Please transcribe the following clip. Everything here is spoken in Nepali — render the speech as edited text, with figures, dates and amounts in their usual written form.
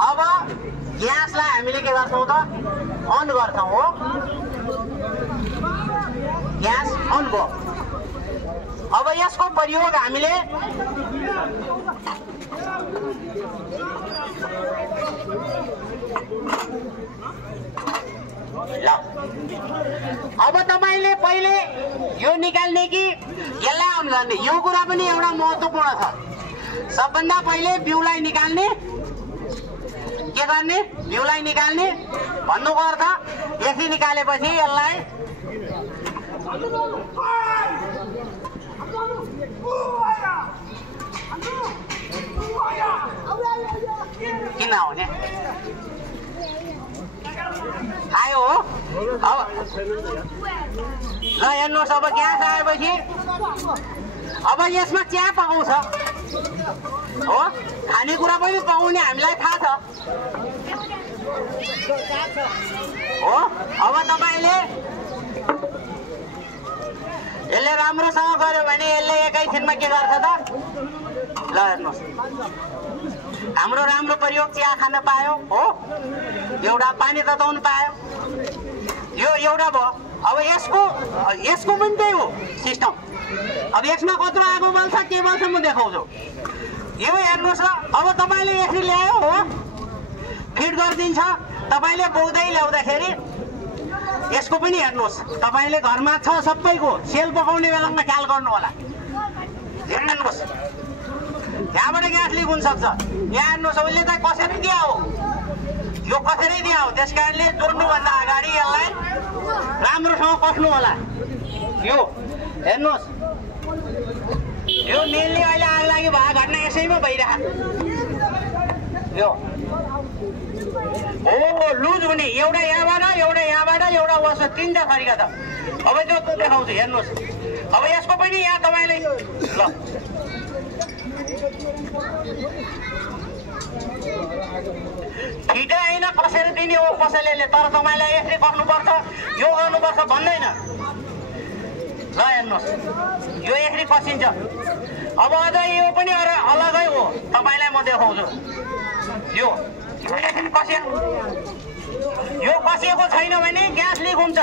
अब ग्यासलाई हामीले के गर्छौं त अन गर्छौं हो ग्यास अन भयो अब यसको प्रयोग हामीले ल अब तपाईले पहिले यो निकाल्ने कि यसलाई अन गर्ने यो कुरा पनि एउटा महत्त्वपूर्ण छ सबभन्दा पहिले बिउलाई निकाल्ने के गर्ने बिउलाई निकाल्ने भन्नुको अर्थ यसरी निकालेपछि यसलाई किन आउने आयो हो अब ल हेर्नुहोस् अब ग्यास आएपछि अब यसमा चिया पकाउँछ हो खानेकुरा पनि पकाउने हामीलाई थाहा छ हो अब तपाईले यसले राम्रोसँग गर्यो भने यसले एकैछिनमा के गर्छ त ल हेर्नुहोस् हाम्रो राम्रो प्रयोग चिया खान पायो हो एउटा पानी तताउनु पायो यो एउटा भयो अब यसको पनि त्यही हो सिस्टम अब यसमा कत्रो आगो बल्छ के बल्छ म देखाउँछु यो हेर्नुहोस् ल अब तपाईले यसरी ल्यायो हो फिट गरिदिन्छ तपाईले बोक्दै ल्याउँदाखेरि यसको पनि हेर्नुहोस् तपाईले घरमा छ सबैको सेल पकाउने बेलामा ख्याल गर्नु होला हेर्नुहोस् यहाँबाट ग्यास लिक हुन सक्छ यहाँ हेर्नुहोस् उसले त कसरी दिया हो यो कसरी दिया हो त्यसकारणले जोड्नुभन्दा अगाडि यसलाई राम्रोसँग कस्नु होला यो हेर्नुहोस् यो मेनली अहिले आग लागि भएको घटना यसैमा भइरहेको यो हो लुज हुने एउटा यहाँबाट एउटा वस्तु तीनटा तरिका छ अब त्यो देखाउँछु हेर्नुहोस् अब यसको पनि यहाँ तपाईले ल छिटै होइन कसरी दिने हो कसैले तर तपाईलाई यसरी कस्नुपर्छ यो गर्नुपर्छ भन्दैन ल हेर्नुहोस् यो यसरी कसिन्छ अब अझ यो पनि अलगै हो तपाईलाई म देखाउँछु यो यसरी कसिएको छैन भने ग्यास लिक हुन्छ